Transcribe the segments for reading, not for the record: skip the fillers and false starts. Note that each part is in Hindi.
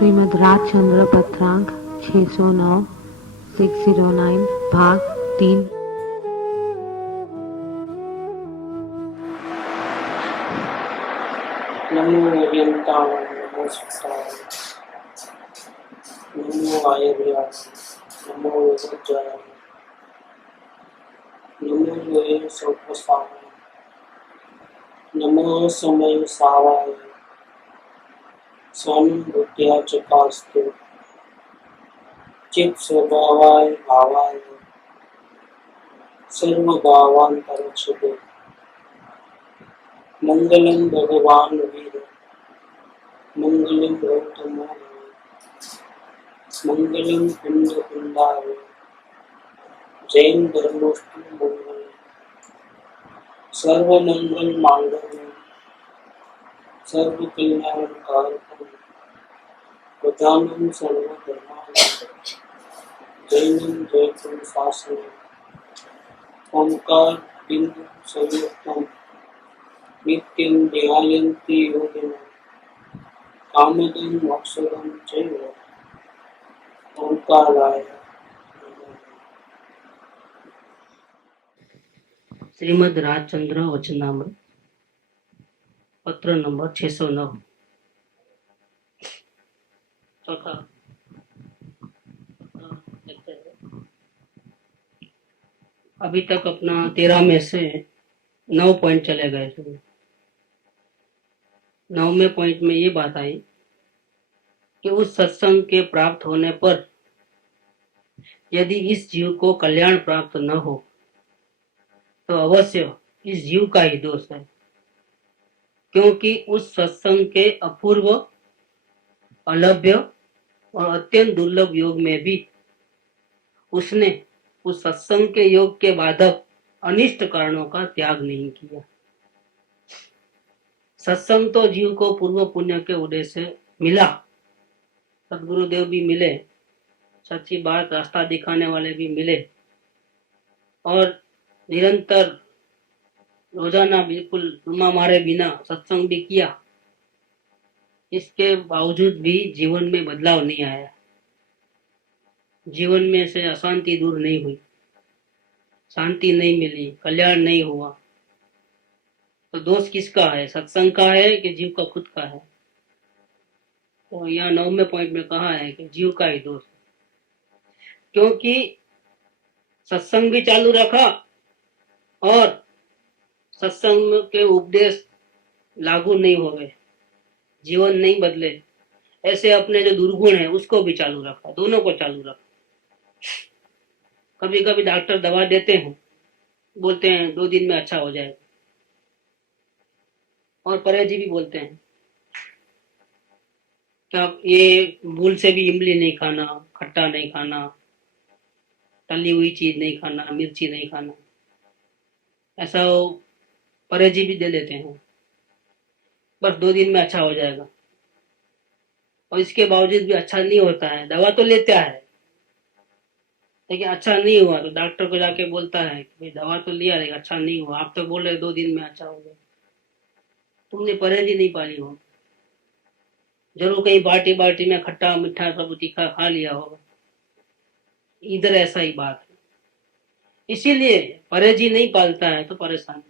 श्रीमद् राजचंद्र पत्रांक 609 609 भाग 3। नमो अयंताय नमो सुताय नमो आयर्याय नमो वज्राय नमो वे सौपसाय नमो समय सावाय स्वानुभूत्या चकास्तु चित् स्वभावाय भावाय सर्वभावांतरच्छिदे मंगलम भगवान वीर मंगलम गौतमो मंगलम कुंड कुंडाय जैन धर्मोष्टि मंगल सर्व मंगल मांगल्य सर्व कल्याण कारकम प्रधानम सर्व धर्माय जैनम जयपुर शासन ओंकार बिंदु संयुक्तम नित्यं ध्यायन्ति योगिनः कामदं मोक्षदं चैव ओंकाराय नमः। श्रीमद् राजचंद्र वचनामृत पत्र नंबर 609 चौथा। अभी तक अपना 13 में से 9 पॉइंट चले गए थे। 9वें पॉइंट में ये बात आई कि उस सत्संग के प्राप्त होने पर यदि इस जीव को कल्याण प्राप्त न हो तो अवश्य इस जीव का ही दोष है, क्योंकि उस सत्संग के अपूर्व, अलभ्य और अत्यंत दुर्लभ योग में भी उसने उस सत्संग के योग के बाधक अनिष्ट कारणों का त्याग नहीं किया। सत्संग तो जीव को पूर्व पुण्य के उदय से मिला, सदगुरुदेव भी मिले, सच्ची बात रास्ता दिखाने वाले भी मिले और निरंतर रोजाना बिल्कुल रुमा मारे बिना सत्संग भी किया। इसके बावजूद भी जीवन में बदलाव नहीं आया, जीवन में से अशांति दूर नहीं हुई, शांति नहीं मिली, कल्याण नहीं हुआ। तो दोष किसका है? सत्संग का है कि जीव का खुद का है? तो यहाँ 9वें पॉइंट में कहा है कि जीव का ही दोष, क्योंकि सत्संग भी चालू रखा और सत्संग के उपदेश लागू नहीं हो गए, जीवन नहीं बदले, ऐसे अपने जो दुर्गुण है उसको भी चालू रखा, दोनों को चालू रखा। कभी कभी डॉक्टर दवा देते हैं, बोलते हैं 2 दिन में अच्छा हो जाएगा, और परहेजी भी बोलते हैं क्या ये भूल से भी इमली नहीं खाना, खट्टा नहीं खाना, तली हुई चीज नहीं खाना, मिर्ची नहीं खाना, ऐसा वो परहेजी भी दे देते हैं, बस 2 दिन में अच्छा हो जाएगा। और इसके बावजूद भी अच्छा नहीं होता है, दवा तो लेता है लेकिन अच्छा नहीं हुआ तो डॉक्टर को जाके बोलता है कि दवा तो लिया लेकिन अच्छा नहीं हुआ, आप तो बोल रहे 2 दिन में अच्छा हो गया। तुमने परहेजी नहीं पाली हो, जरूर कहीं पार्टी बार्टी में खट्टा मीठा सब तीखा खा लिया होगा, इधर ऐसा ही बात है। इसीलिए परहेजी नहीं पालता है तो परेशानी।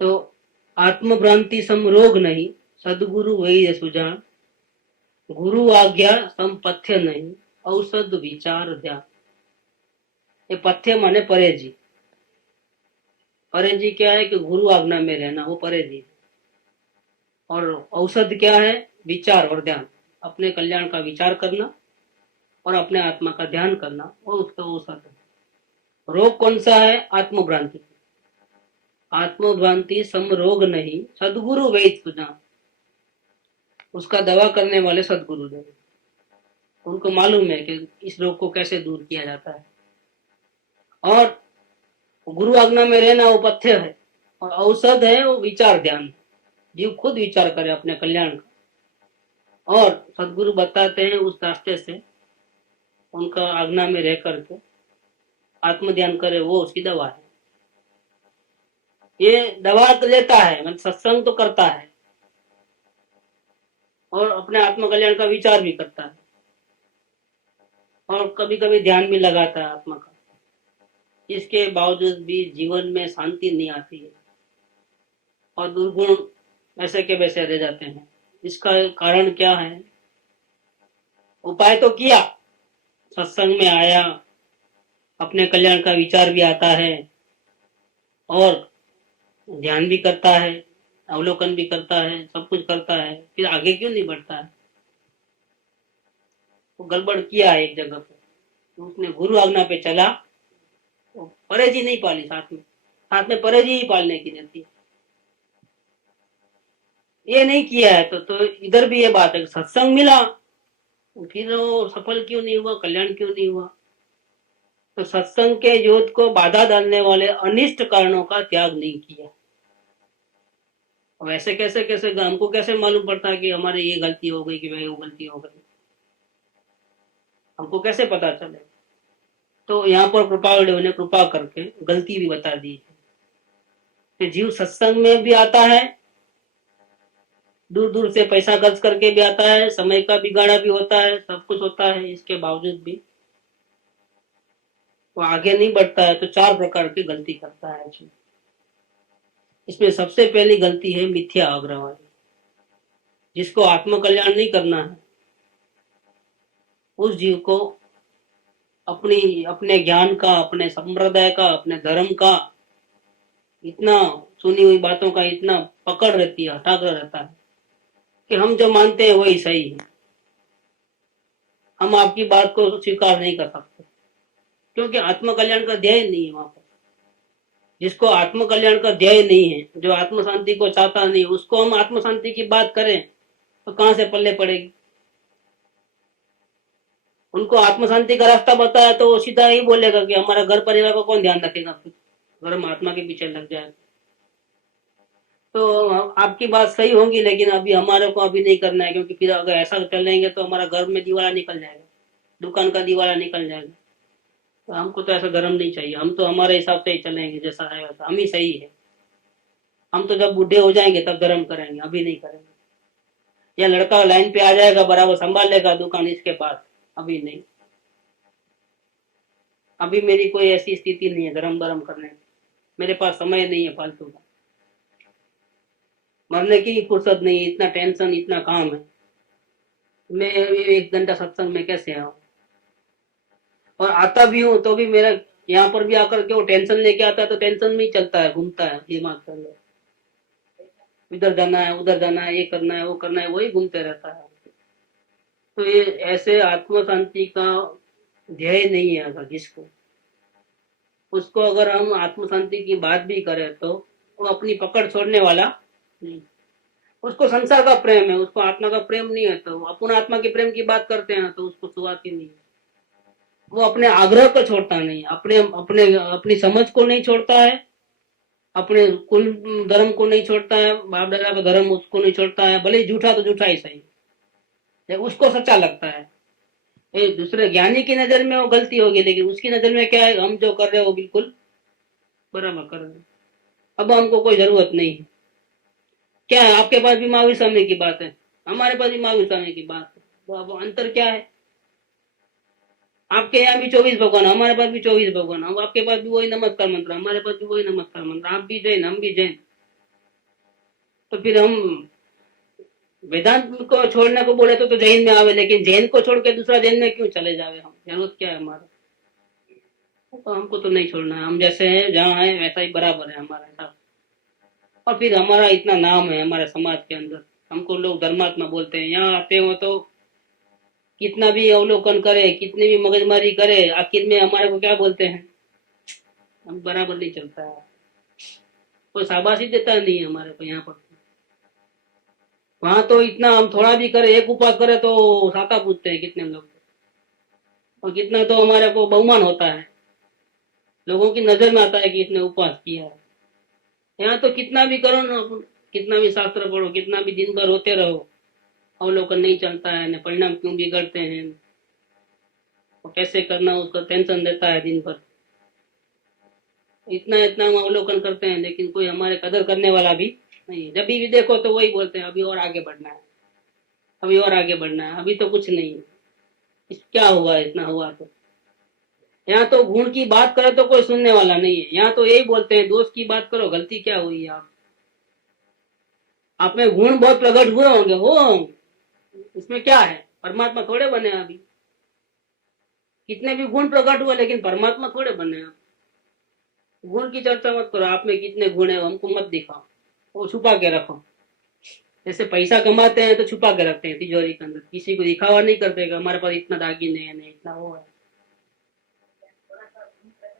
तो आत्मभ्रांति सम रोग नहीं, सदगुरु वही सुजान, गुरु आज्ञा सम पथ्य नहीं, औषध विचार ध्यान। ये पथ्य माने परहेजी। परहेजी क्या है कि गुरु आज्ञा में रहना, वो परहेजी। और औषध क्या है? विचार और ध्यान, अपने कल्याण का विचार करना और अपने आत्मा का ध्यान करना, वो उसका औषध है। रोग कौन सा है? आत्मभ्रांति। आत्मभ्रांति सम रोग नहीं, सदगुरु वैद्य सुजान। उसका दवा करने वाले सदगुरु देव, उनको मालूम है कि इस रोग को कैसे दूर किया जाता है। और गुरु आज्ञा में रहना वो पथ्य है, और औषध है वो विचार ध्यान। जीव खुद विचार करे अपने कल्याण का, और सदगुरु बताते हैं उस रास्ते से, उनका आज्ञा में रह करके आत्म ध्यान करे, वो उसकी दवा है। ये दवा तो लेता है, मतलब सत्संग तो करता है, और अपने आत्म कल्याण का विचार भी करता है और कभी कभी ध्यान भी लगाता है आत्मा का, इसके बावजूद भी जीवन में शांति नहीं आती है और दुर्गुण वैसे के वैसे रह जाते हैं। इसका कारण क्या है? उपाय तो किया, सत्संग में आया, अपने कल्याण का विचार भी आता है और ध्यान भी करता है, अवलोकन भी करता है, सब कुछ करता है, फिर आगे क्यों नहीं बढ़ता है? वो गड़बड़ किया है एक जगह पे, तो उसने गुरु आज्ञा पे चला, तो परहेज नहीं पाली, साथ में परहेज ही पालने की रहती है। ये नहीं किया है तो इधर भी ये बात है, सत्संग मिला फिर वो सफल क्यों नहीं हुआ, कल्याण क्यों नहीं हुआ? तो सत्संग के योद्ध को बाधा डालने वाले अनिष्ट कारणों का त्याग नहीं किया। वैसे कैसे कैसे हमको कैसे मालूम पड़ता है कि हमारे ये गलती हो गई कि भाई वो गलती हो गई? हमको कैसे पता चले? तो यहाँ पर कृपालुदेव ने कृपा करके गलती भी बता दी है कि जीव सत्संग में भी आता है, दूर दूर से पैसा खर्च करके भी आता है, समय का बिगाड़ा भी होता है, सब कुछ होता है, इसके बावजूद भी वो आगे नहीं बढ़ता है। तो 4 प्रकार की गलती करता है जीव। इसमें सबसे पहली गलती है मिथ्या आग्रह वाली। जिसको आत्म कल्याण नहीं करना है, उस जीव को अपने ज्ञान का, अपने संप्रदाय का, अपने धर्म का इतना, सुनी हुई बातों का इतना पकड़ रहती है, हटाकर रहता है कि हम जो मानते हैं वही सही है, हम आपकी बात को स्वीकार नहीं कर सकते, क्योंकि आत्म कल्याण का ध्येय नहीं है वहां पर। जिसको आत्म कल्याण का ध्येय नहीं है, जो आत्म शांति को चाहता नहीं, उसको हम आत्म शांति की बात करें तो कहां से पल्ले पड़ेगी? उनको आत्म शांति का रास्ता बताया तो वो सीधा ही बोलेगा कि हमारा घर परिवार को कौन ध्यान रखेगा अगर हम आत्मा के पीछे लग जाए। तो आपकी बात सही होगी, लेकिन अभी हमारे को अभी नहीं करना है, क्योंकि फिर अगर ऐसा चलेंगे तो हमारा घर में दिवाला निकल जाएगा, दुकान का दिवाला निकल जाएगा। तो हमको तो ऐसा धर्म नहीं चाहिए, हम तो हमारे हिसाब से ही चलेंगे, जैसा है वैसा हम ही सही है। हम तो जब बूढ़े हो जाएंगे तब धर्म करेंगे, अभी नहीं करेंगे। या लड़का लाइन पे आ जाएगा, बराबर संभाल लेगा दुकान इसके पास, अभी नहीं। अभी मेरी कोई ऐसी स्थिति नहीं है धर्म करने की, मेरे पास समय नहीं है फालतू का, मरने की फुर्सत नहीं, इतना टेंशन, इतना काम है। मैं 1 घंटा सत्संग में कैसे आऊं? और आता भी हूं तो भी मेरा यहाँ पर भी आकर के वो टेंशन लेके आता है, तो टेंशन में ही चलता है, घूमता है दिमाग के अंदर, इधर जाना है, उधर जाना है, ये करना है, वो करना है, वही घूमते रहता है। तो ये ऐसे आत्म शांति का ध्येय नहीं है अगर जिसको, उसको अगर हम आत्म शांति की बात भी करें तो वो अपनी पकड़ छोड़ने वाला नहीं। उसको संसार का प्रेम है, उसको आत्मा का प्रेम नहीं है। तो अपन आत्मा के प्रेम की बात करते हैं तो उसको शुरुआत ही नहीं है। वो अपने आग्रह को छोड़ता नहीं, अपने अपने अपनी समझ को नहीं छोड़ता है, अपने कुल धर्म को नहीं छोड़ता है, बाप दादा का धर्म उसको नहीं छोड़ता है, भले ही झूठा तो झूठा ही सही, उसको सच्चा लगता है। दूसरे ज्ञानी की नजर में वो गलती होगी, लेकिन उसकी नजर में क्या है, हम जो कर रहे हैं वो बिल्कुल बराबर कर रहे हैं, अब हमको कोई जरूरत नहीं है। क्या है, आपके पास भी महावीर स्वामी की बात है, हमारे पास भी महावीर स्वामी की बात है, तो अब अंतर क्या है? आपके यहाँ भी 24 भगवान, हमारे पास भी 24 भगवान, अब आपके पास भी वही नमस्कार मंत्र, हमारे पास भी वही नमस्कार मंत्र, आप भी जैन, हम भी जैन। तो फिर हम वेदांत को छोड़ने को बोले तो जैन में आवे, लेकिन जैन को छोड़ के दूसरा जैन में क्यों चले जावे? हम जरूरत क्या है हमारा? तो हमको तो नहीं छोड़ना है, हम जैसे हैं जहाँ है वैसा ही बराबर है हमारा हिसाब। और फिर हमारा इतना नाम है हमारे समाज के अंदर, हमको लोग धर्मात्मा बोलते हैं। यहाँ आते हो तो कितना भी अवलोकन करे, कितनी भी मगजमारी करे, आखिर में हमारे को क्या बोलते हैं? हम बराबर नहीं चलता है, कोई शाबाशी देता नहीं है हमारे को यहाँ पर। वहां तो इतना हम थोड़ा भी करे, एक उपास करे तो साता पूछते हैं कितने लोग, और कितना तो हमारे को बहुमान होता है, लोगों की नजर में आता है कि इसने उपवास किया है। यहाँ तो कितना भी करो ना, कितना भी शास्त्र पढ़ो, कितना भी दिन भर होते रहो, अवलोकन नहीं चलता है, न परिणाम क्यों बिगड़ते हैं, वो कैसे करना उसका टेंशन देता है दिन भर। इतना इतना हम अवलोकन करते हैं, लेकिन कोई हमारे कदर करने वाला भी नहीं। जब भी देखो तो वही बोलते हैं अभी और आगे बढ़ना है, अभी और आगे बढ़ना है, अभी तो कुछ नहीं है। क्या हुआ, इतना हुआ तो। यहाँ तो गुण की बात करे तो कोई सुनने वाला नहीं है, यहाँ तो यही बोलते हैं दोस्त की बात करो, गलती क्या हुई आप में गुण बहुत प्रकट हुए होंगे, हो इसमें क्या है, परमात्मा थोड़े बने अभी। कितने भी गुण प्रकट हुए लेकिन परमात्मा थोड़े बने आप। गुण की चर्चा मत करो, आप में कितने गुण है हमको मत दिखाओ, वो छुपा के रखो। जैसे पैसा कमाते हैं तो छुपा के रखते हैं तिजोरी के अंदर, किसी को दिखावा नहीं करते कि हमारे पास इतना दागिने है, नहीं इतना वो है।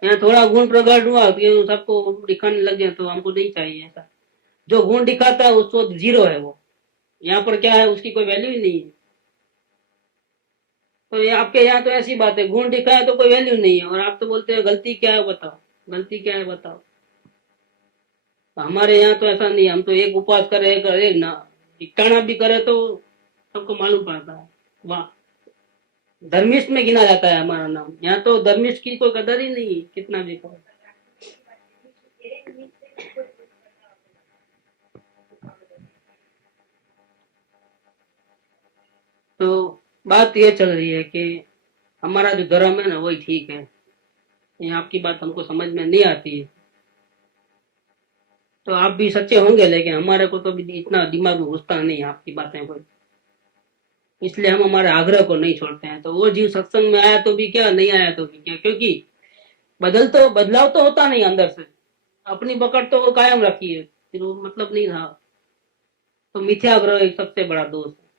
यहाँ थोड़ा गुण प्रकट हुआ तो सबको दिखाने लग गए, तो हमको नहीं चाहिए ऐसा। जो गुण दिखाता है उसको जीरो है वो, यहाँ पर क्या है उसकी कोई वैल्यू ही नहीं है। तो ये आपके यहाँ तो ऐसी बात है, गुण दिखा है तो कोई वैल्यू नहीं है, और आप तो बोलते हैं गलती क्या है बताओ, गलती क्या है बताओ। तो हमारे यहाँ तो ऐसा नहीं, हम तो एक उपवास करे एक ना टाणा भी करे तो सबको मालूम पड़ता है, वाह धर्मिष्ठ में गिना जाता है हमारा नाम। यहाँ तो धर्मिष्ठ की कोई कदर ही नहीं है, कितना भी कहो। तो बात ये चल रही है कि हमारा जो धर्म है ना वही ठीक है, ये आपकी बात हमको समझ में नहीं आती है। तो आप भी सच्चे होंगे, लेकिन हमारे को तो भी इतना दिमाग में घुसता नहीं है आपकी बातें कोई, इसलिए हम हमारे आग्रह को नहीं छोड़ते हैं। तो वो जीव सत्संग में आया तो भी क्या, नहीं आया तो भी क्या, क्योंकि बदलाव तो होता नहीं अंदर से, अपनी पकड़ तो वो कायम रखी है, फिर वो मतलब नहीं रहा। तो मिथ्याग्रह एक सबसे बड़ा दोष है।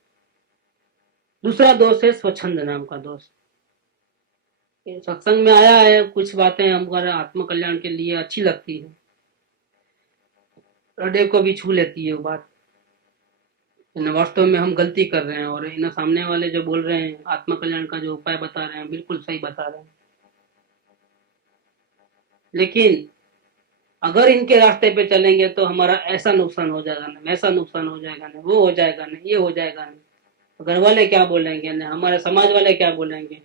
दूसरा दोष है स्वच्छंद नाम का दोष। सत्संग में आया है, कुछ बातें हमारे आत्म कल्याण के लिए अच्छी लगती है, हृदय को भी छू लेती है वो बात, वास्तव में हम गलती कर रहे हैं, और इन सामने वाले जो बोल रहे हैं आत्म कल्याण का जो उपाय बता रहे हैं बिल्कुल सही बता रहे हैं। लेकिन अगर इनके रास्ते पे चलेंगे तो हमारा ऐसा नुकसान हो जाएगा ना, ऐसा नुकसान हो जाएगा ना, वो हो जाएगा ना, ये हो जाएगा ना, तो घर वाले क्या बोलेंगे ना, हमारे समाज वाले क्या बोलेंगे।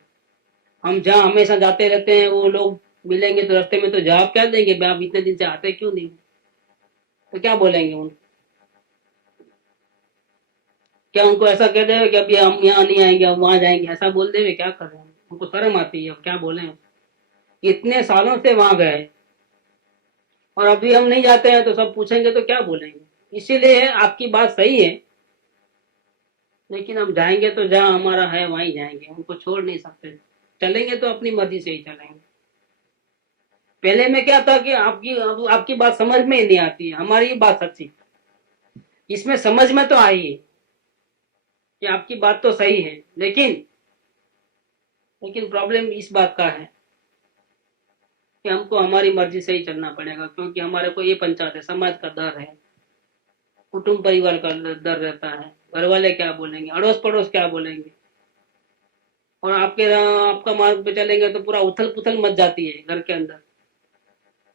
हम जहाँ हमेशा जाते रहते हैं वो लोग मिलेंगे तो रास्ते में तो जवाब क्या देंगे, आप इतने दिन से आते क्यों नहीं, तो क्या बोलेंगे उन, क्या उनको ऐसा कह देवे कि अभी हम यहाँ नहीं आएंगे, हम वहां जाएंगे, ऐसा बोल देवे, क्या कर रहे हैं, उनको शर्म आती है, अब क्या बोले। इतने सालों से वहां गए और अभी हम नहीं जाते हैं तो सब पूछेंगे तो क्या बोलेंगे। इसीलिए आपकी बात सही है, लेकिन हम जाएंगे तो जहाँ हमारा है वहीं जाएंगे, उनको छोड़ नहीं सकते। चलेंगे तो अपनी मर्जी से ही चलेंगे। पहले में क्या था कि आपकी बात समझ में ही नहीं आती है, हमारी बात सच्ची, इसमें समझ में तो आई है कि आपकी बात तो सही है, लेकिन प्रॉब्लम इस बात का है कि हमको हमारी मर्जी से ही चलना पड़ेगा, क्योंकि हमारे को ये पंचायत है, समाज का डर है, कुटुंब परिवार का डर रहता है, घर वाले क्या बोलेंगे, अड़ोस पड़ोस क्या बोलेंगे। और आपका मार्ग पे चलेंगे तो पूरा उथल पुथल मच जाती है घर के अंदर।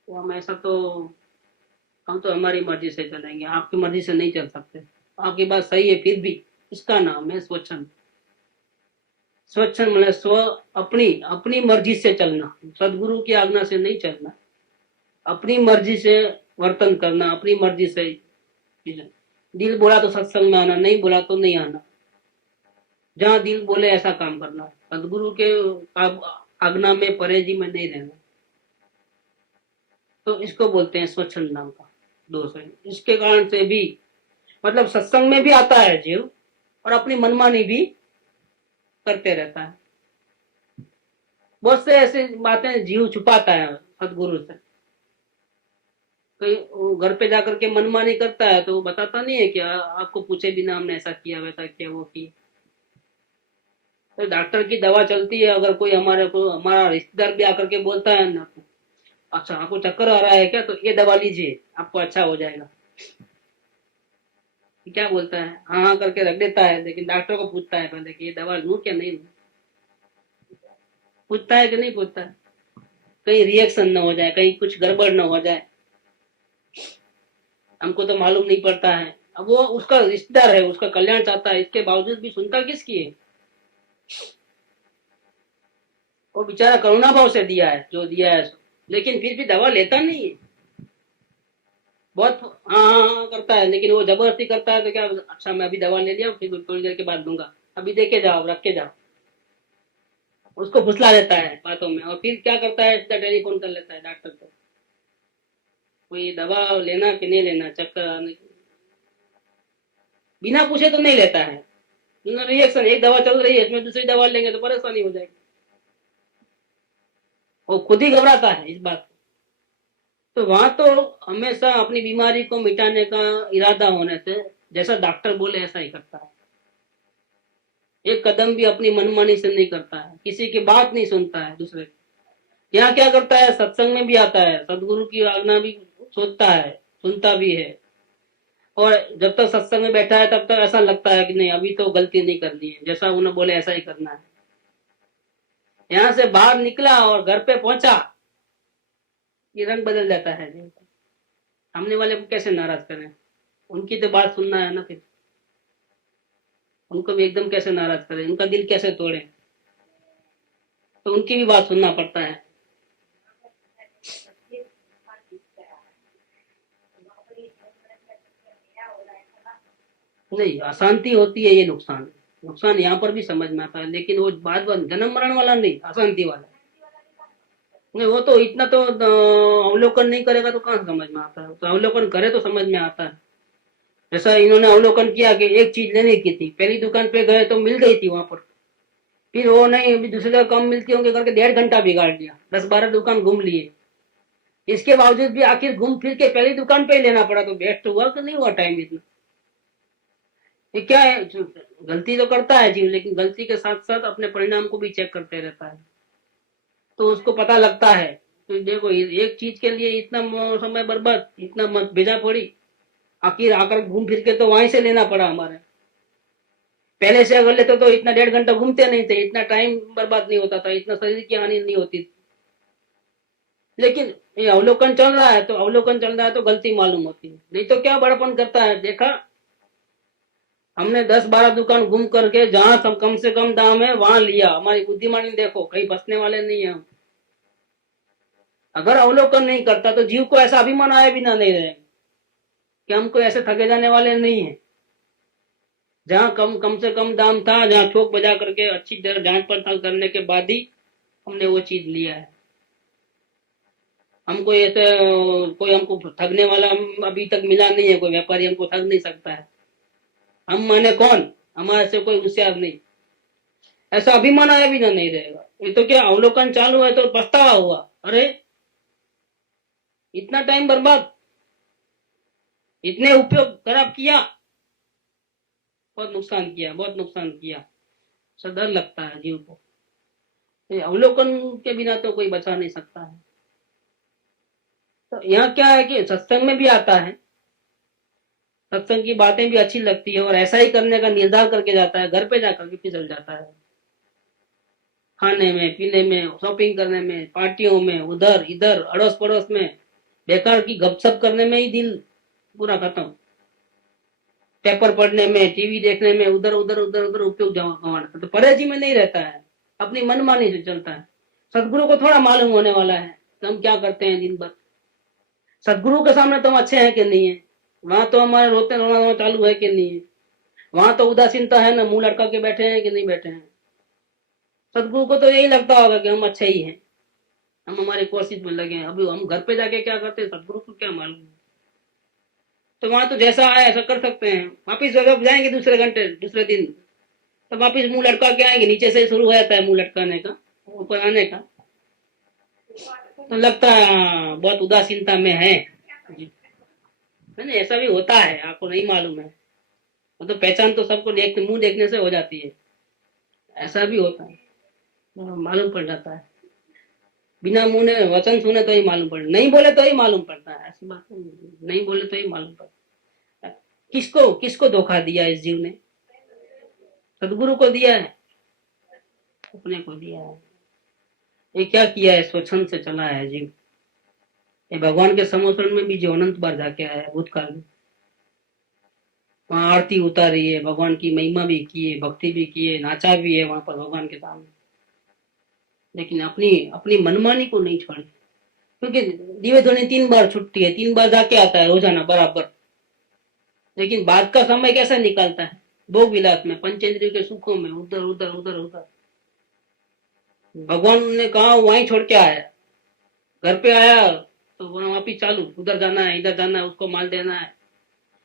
तो हम तो हमारी मर्जी से चलेंगे, आपकी मर्जी से नहीं चल सकते। आपकी बात सही है, फिर भी इसका नाम है स्वच्छंद। स्वच्छंद मतलब स्व, अपनी अपनी मर्जी से चलना, सदगुरु की आज्ञा से नहीं चलना, अपनी मर्जी से वर्तन करना, अपनी मर्जी से। दिल बोला तो सत्संग में आना, नहीं बोला तो नहीं आना, जहाँ दिल बोले ऐसा काम करना, सदगुरु के आज्ञा में परहेजी में नहीं रहना। तो इसको बोलते हैं स्वच्छंद नाम का दोष है। इसके कारण से भी मतलब सत्संग में भी आता है जीव और अपनी मनमानी भी करते रहता है। बहुत से ऐसी बातें जीव छुपाता है सदगुरु से। कहीं घर पे जाकर के मनमानी करता है तो वो बताता नहीं है कि आपको पूछे बिना हमने ऐसा किया वैसा किया वो किया। तो डॉक्टर की दवा चलती है, अगर कोई हमारा रिश्तेदार भी आकर के बोलता है ना, अच्छा आपको चक्कर आ रहा है क्या, तो ये दवा लीजिए आपको अच्छा हो जाएगा, क्या बोलता है, हाँ हाँ करके रख देता है, लेकिन डॉक्टर को पूछता है पहले कि ये दवा लूं क्या नहीं लूं, पूछता है कि नहीं पूछता है, कहीं रिएक्शन न हो जाए, कहीं कुछ गड़बड़ न हो जाए, हमको तो मालूम नहीं पड़ता है। अब वो उसका रिश्तेदार है, उसका कल्याण चाहता है, इसके बावजूद भी सुनता किसकी है। वो बेचारा करुणा भाव से दिया है जो दिया है, लेकिन फिर भी दवा लेता नहीं है। बहुत हाँ हाँ हाँ करता है, लेकिन वो जबरदस्ती करता है तो क्या, अच्छा मैं अभी दवा ले लिया फिर थोड़ी देर के बाद दूंगा, अभी देके जाओ रख के जाओ, उसको फुसला देता है बातों में, और फिर क्या करता है, सीधा टेलीफोन कर लेता है डॉक्टर को, कोई दवा लेना कि नहीं लेना, चक्कर आने की, बिना पूछे तो नहीं लेता है। रिएक्शन, एक दवा चल रही है इसमें दूसरी दवा लेंगे तो परेशानी हो जाएगी, वो खुद ही घबराता है इस बात। तो वहां तो हमेशा अपनी बीमारी को मिटाने का इरादा होने से जैसा डॉक्टर बोले ऐसा ही करता है, एक कदम भी अपनी मनमानी से नहीं करता है, किसी की बात नहीं सुनता है दूसरे की। यहाँ क्या करता है, सत्संग में भी आता है, सदगुरु की आज्ञा भी सोचता है, सुनता भी है, और जब तक सत्संग में बैठा है तब तक ऐसा लगता है कि नहीं अभी तो गलती नहीं करनी है, जैसा उन्हें बोले ऐसा ही करना है। यहाँ से बाहर निकला और घर पे पहुंचा, ये रंग बदल जाता है। सामने वाले को कैसे नाराज करें, उनकी तो बात सुनना है ना, फिर उनको भी एकदम कैसे नाराज करें, उनका दिल कैसे तोड़े, तो उनकी भी बात सुनना पड़ता है। नहीं, अशांति होती है, ये नुकसान है, नुकसान यहाँ पर भी समझ में आता है, लेकिन वो बाद जन्म मरण वाला नहीं, अशांति वाला नहीं, वो तो इतना तो अवलोकन नहीं करेगा तो कहाँ समझ में आता है, तो अवलोकन करे तो समझ में आता है। जैसा इन्होंने अवलोकन किया कि एक चीज लेने की थी, पहली दुकान पे गए तो मिल गई थी वहां पर, फिर वो नहीं अभी दूसरी जगह कम मिलती होंगे करके 1.5 घंटा बिगाड़ दिया, 10-12 दुकान घूम लिए, इसके बावजूद भी आखिर घूम फिर के पहली दुकान पे ही लेना पड़ा, तो वेस्ट हुआ कि नहीं हुआ टाइम इतना। ये क्या है, गलती तो करता है जीव, लेकिन गलती के साथ साथ अपने परिणाम को भी चेक करते रहता है, तो उसको पता लगता है। तो देखो एक चीज के लिए इतना समय बर्बाद, इतना मत भेजा पड़ी, आखिर आकर घूम फिर के तो वहीं से लेना पड़ा हमारे, पहले से अगर लेते तो इतना 1.5 घंटा घूमते नहीं थे, इतना टाइम बर्बाद नहीं होता था, इतना शरीर की हानि नहीं होती थी। लेकिन ये अवलोकन चल रहा है, तो अवलोकन चल रहा है तो गलती मालूम होती है, नहीं तो क्या बड़पन करता है। देखा हमने 10-12 दुकान घूम करके जहां कम से कम दाम है वहां लिया, हमारी बुद्धिमानी देखो, कहीं बचने वाले नहीं है हम। अगर अवलोकन नहीं करता तो जीव को ऐसा अभिमान आए बिना नहीं रहेगा कि हमको ऐसे ठगे जाने वाले नहीं है। जहां कम से कम दाम था, जहां थोक बजा करके अच्छी तरह जांच पड़ताल करने के बाद ही हमने वो चीज लिया है। हमको ऐसे कोई हमको ठगने वाला अभी तक मिला नहीं है, कोई व्यापारी हमको ठग नहीं सकता है। हम माने कौन, हमारे से कोई होशियार नहीं, ऐसा अभिमान आया भी ना नहीं रहेगा। ये तो क्या अवलोकन चालू है तो पछतावा हुआ, अरे इतना टाइम बर्बाद, इतने उपयोग खराब किया, बहुत नुकसान किया, बहुत नुकसान किया। डर लगता है जीव को, अवलोकन के बिना तो कोई बचा नहीं सकता है। तो यहाँ क्या है कि सत्संग में भी आता है, सत्संग की बातें भी अच्छी लगती है, और ऐसा ही करने का निर्धार करके जाता है, घर पे जाकर के फिसल जाता है, खाने में पीने में, शॉपिंग करने में, पार्टियों में, उधर इधर अड़ोस पड़ोस में बेकार की गपशप करने में ही दिल पूरा खत्म, पेपर पढ़ने में, टीवी देखने में, उधर उधर उधर उधर उपयोग गंवाना, तो परहेजी में नहीं रहता है, अपनी मनमानी से चलता है। सदगुरु को थोड़ा मालूम होने वाला है कि हम क्या करते हैं दिन भर, सदगुरु के सामने तो हम अच्छे हैं कि नहीं है, वहां तो हमारे रोते रोना चालू है कि नहीं है, वहां तो उदासीनता है ना, मुंह लटका के बैठे हैं कि नहीं बैठे हैं। सदगुरु को तो यही लगता होगा कि हम अच्छे ही हैं, हम हमारी कोशिश में लगे हैं, अभी हम घर पे जाके क्या करते हैं सदगुरु को क्या मालूम। तो वहां तो जैसा आया ऐसा कर सकते हैं, वापिस जब जाएंगे दूसरे घंटे दूसरे दिन तो वापिस मुंह लटका के आएंगे, नीचे से शुरू हो जाता है मुंह लटकाने का, ऊपर आने का, तो लगता है बहुत उदासीनता में है। नहीं ऐसा भी होता है, आपको नहीं मालूम है, तो पहचान तो सबको मुंह देखने से हो जाती है, ऐसा भी होता है, मालूम पड़ जाता है, बिना मुंह ने वचन सुने तो ही मालूम पड़ता, नहीं बोले तो ही मालूम पड़ता है, ऐसी बात नहीं बोले तो ही मालूम पड़ता है। किसको किसको धोखा दिया इस जीव ने, सदगुरु को दिया है, अपने को दिया है। ये क्या किया है, स्वच्छंद से चला है जीव, ये भगवान के समोसरण में भी जो अनंत बार जाके आया है भूतकाल में, वहां आरती उतारी है, भगवान की महिमा भी की है, भक्ति भी की है, नाचा भी है वहां पर भगवान के सामने, लेकिन अपनी अपनी मनमानी को नहीं छोड़ी। क्योंकि दिवे धोनी 3 बार छुट्टी है, 3 बार जाके आता है रोजाना बराबर। लेकिन बाद का समय कैसा निकालता है? भोग विलास में, पंचेंद्रियों के सुखों में, उधर उधर उधर उधर। भगवान ने कहा वहीं छोड़ के आया, घर पे आया तो वहां पे चालू, उधर जाना है, इधर जाना है, उसको माल देना है,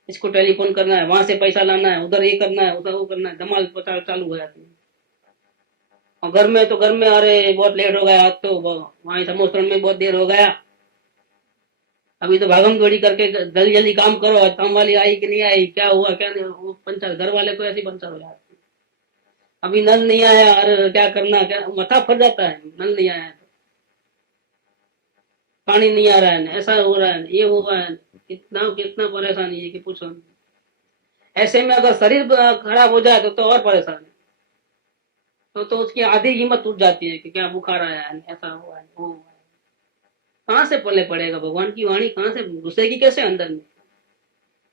इसको टेलीफोन करना है, वहां से पैसा लाना है, उधर ये करना है, उधर वो करना है, धमाल पता चालू हो जाती है। और घर में तो घर में, अरे बहुत लेट हो गया आज तो, वहां समुद्र में बहुत देर हो गया, अभी तो भागम दौड़ी करके जल्दी जल्दी काम करो, आज काम वाली आई कि नहीं आई, क्या हुआ क्या नहीं, वो पंचर घर वाले को ऐसी पंचर हो जाती है। अभी नल नहीं आया, अरे क्या करना, क्या माथा फट जाता है, नल नहीं आया तो, पानी नहीं आ रहा है, ऐसा हो रहा है, ये हो रहा है, कितना कितना परेशानी है कि पूछो नहीं। ऐसे में अगर शरीर खराब हो जाए तो और परेशानी, तो उसकी आधी हिम्मत टूट जाती है कि क्या बुखार आया है, ऐसा हुआ है, वो हुआ है। कहाँ से पले पड़ेगा? भगवान की वाणी कहाँ से घुसेगी कैसे अंदर में?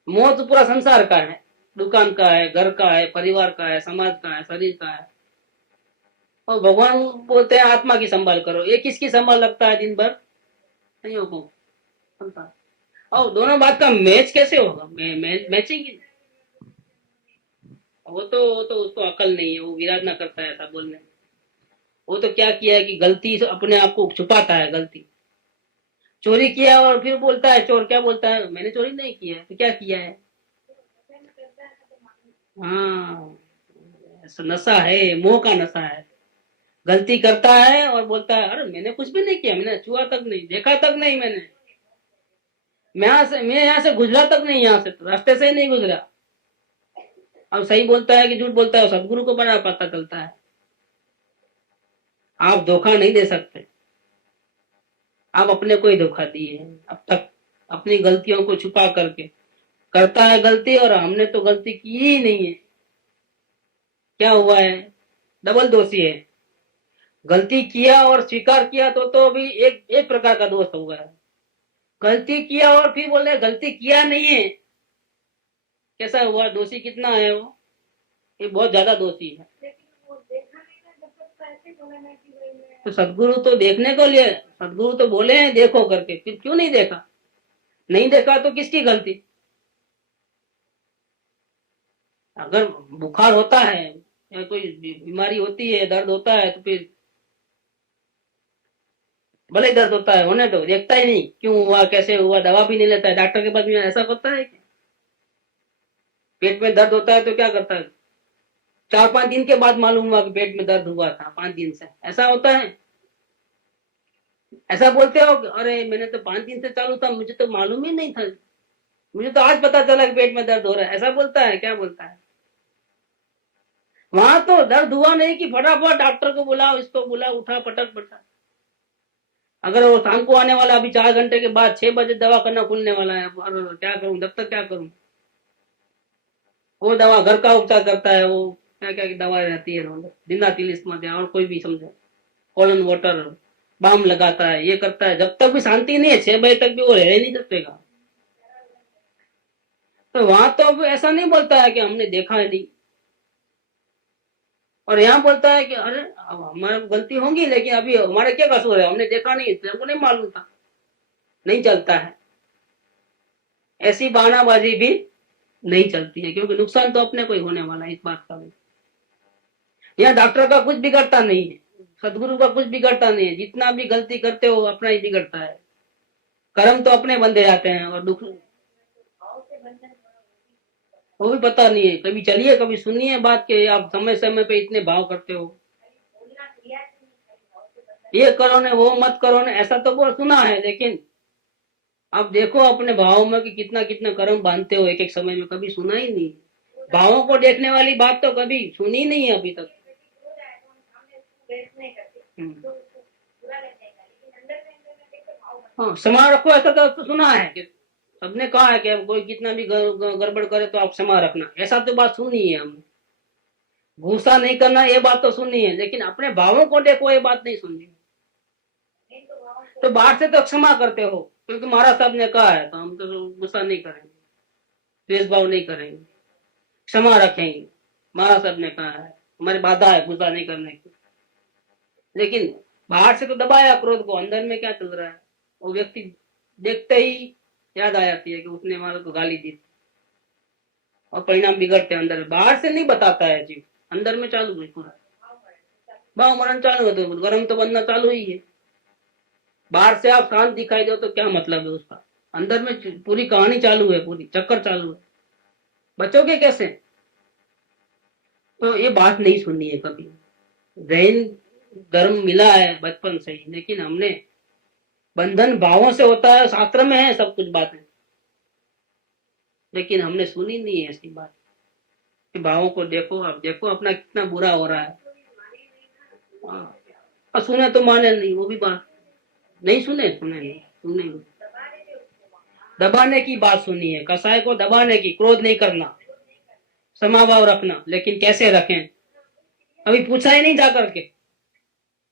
मोह तो पूरा संसार का है, दुकान का है, घर का है, परिवार का है, समाज का है, शरीर का है। और भगवान बोलते हैं आत्मा की संभाल करो, ये किसकी संभाल लगता है दिन भर? नहीं हो संसार। और दोनों बात का मैच कैसे होगा? मैचिंग, वो तो उसको अकल नहीं है, वो विराजना करता है ऐसा बोलने। वो तो क्या किया है कि गलती से अपने आप को छुपाता है, गलती चोरी किया और फिर बोलता है चोर, क्या बोलता है, मैंने चोरी नहीं किया है, तो क्या किया है? हाँ, ऐसा नशा है, मोह का नशा है। गलती करता है और बोलता है अरे मैंने कुछ भी नहीं किया, मैंने छुआ तक नहीं, देखा तक नहीं, मैं यहाँ से गुजरा तक नहीं, यहाँ से तो रास्ते से ही नहीं गुजरा। अब सही बोलता है कि झूठ बोलता है, सदगुरु को बड़ा पता चलता है। आप धोखा नहीं दे सकते, आप अपने को ही धोखा दिए हैं अब तक, अपनी गलतियों को छुपा करके। करता है गलती और हमने तो गलती की ही नहीं है, क्या हुआ है? डबल दोषी है। गलती किया और स्वीकार किया तो भी एक प्रकार का दोष होगा। गलती किया और फिर बोले गलती किया नहीं है, कैसा हुआ? दोषी कितना है वो? ये बहुत ज्यादा दोषी है। तो सदगुरु तो देखने को लिए, सदगुरु तो बोले हैं देखो करके, फिर क्यों नहीं देखा? नहीं देखा तो किसकी गलती? अगर बुखार होता है या कोई बीमारी होती है, दर्द होता है, तो फिर भले ही दर्द होता है, होने दो, देखता ही नहीं क्यों हुआ, कैसे हुआ, दवा भी नहीं लेता है, डॉक्टर के पास भी ऐसा होता है कि पेट में दर्द होता है तो क्या करता है, 4-5 दिन के बाद मालूम हुआ कि पेट में दर्द हुआ था, 5 दिन से, ऐसा होता है? ऐसा बोलते हो अरे मैंने तो 5 दिन से चालू था, मुझे तो मालूम ही नहीं था, मुझे तो आज पता चला कि पेट में दर्द हो रहा है, ऐसा बोलता है? क्या बोलता है? वहां तो दर्द हुआ नहीं कि फटाफट डॉक्टर को बुलाओ, इसको बुलाओ, उठा पटक पटक। अगर वो शाम को आने वाला, अभी 4 घंटे के बाद 6 बजे दवा करना खुलने वाला है, क्या करूं, जब तक क्या करूं? वो दवा घर का उपचार करता है, वो क्या क्या की दवा रहती है, दिना तिलिस में और कोई भी समझे, कॉलन वाटर बाम लगाता है, ये करता है, जब तक भी शांति नहीं है 6 बजे तक भी वो रह नहीं सकेगा। तो वहां तो अब ऐसा नहीं बोलता है कि हमने देखा है नहीं, और यहाँ बोलता है कि अरे अब हमारी गलती होंगी, लेकिन अभी हमारे क्या कसूर है, हमने देखा नहीं, हमको नहीं मालूम था। नहीं चलता है, ऐसी बहानाबाजी भी नहीं चलती है, क्योंकि नुकसान तो अपने को ही होने वाला है इस बात का भी। यहाँ डॉक्टर का कुछ बिगड़ता नहीं है, सदगुरु का कुछ बिगड़ता नहीं है, जितना भी गलती करते हो अपना ही बिगड़ता है, कर्म तो अपने बंधे जाते हैं, और दुख वो भी पता नहीं है। कभी चलिए, कभी सुनिए बात के, आप समय समय पे इतने भाव करते हो, ये करो ने, वो मत करो ने, ऐसा तो बहुत सुना है, लेकिन आप देखो अपने भावों में कि कितना कितना कर्म बांधते हो एक एक समय में, कभी सुना ही नहीं। भावों को देखने वाली बात तो कभी सुनी नहीं है अभी तक। हाँ, क्षमा रखो, ऐसा तो सुना है कि सबने कहा है कि कोई कितना भी गड़बड़ करे तो आप क्षमा रखना, ऐसा तो बात सुनी है हमने। गुस्सा नहीं करना, ये बात तो सुनी है, लेकिन अपने भावों को देखो, ये बात नहीं सुनी। तो बाहर से तो क्षमा करते हो, क्योंकि महाराज साहब ने कहा है, तो हम तो गुस्सा नहीं करेंगे, द्वेष भाव नहीं करेंगे, क्षमा रखेंगे, महाराज साहब ने कहा है, हमारी बाधा है गुस्सा नहीं करने की। लेकिन बाहर से तो दबाया क्रोध को, अंदर में क्या चल रहा है वो व्यक्ति देखते ही याद आ जाती है कि उसने हमारे को गाली दी और परिणाम बिगड़ते हैं अंदर। बाहर से नहीं बताता है जीव, अंदर में चालू है पूरा, भाव मरण चालू है, तो गर्म तो बनना चालू ही है। बाहर से आप शांत दिखाई दो तो क्या मतलब है उसका, अंदर में पूरी कहानी चालू है, पूरी चक्कर चालू है। बचोगे कैसे? तो ये बात नहीं सुननी है कभी। जैन धर्म मिला है बचपन से ही, लेकिन हमने बंधन भावों से होता है, शास्त्र में है सब कुछ बातें, लेकिन हमने सुनी नहीं है ऐसी बात कि भावों को देखो, आप देखो अपना कितना बुरा हो रहा है। और सुने तो माने नहीं, वो भी बात नहीं सुने, सुने नहीं, सुने नहीं। दबाने की बात सुनी है, कसाय को दबाने की, क्रोध नहीं करना, समाभाव रखना, लेकिन कैसे रखें अभी पूछा ही नहीं जा करके।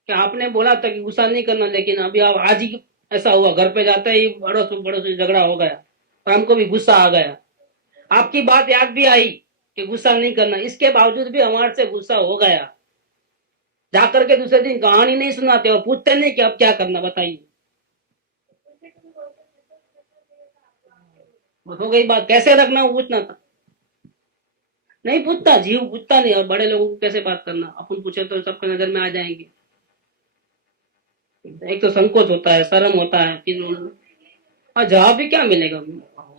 क्या आपने बोला था कि गुस्सा नहीं करना, लेकिन अभी आप आज ही ऐसा हुआ, घर पे जाते ही बड़ों से झगड़ा हो गया और हमको भी गुस्सा आ गया। आपकी बात याद भी आई कि गुस्सा नहीं करना, इसके बावजूद भी हमारे से गुस्सा हो गया। जाकर के दूसरे दिन कहानी नहीं सुनाते और पूछते नहीं कि अब क्या करना बताइए। हो गई बात, कैसे रखना वो पूछना था, नहीं पूछता, जीव पूछता नहीं। और बड़े लोगों को कैसे बात करना, अपन पूछे तो सबके नजर में आ जाएंगे। एक तो संकोच होता है, शर्म होता है, फिर और जवाब भी क्या मिलेगा,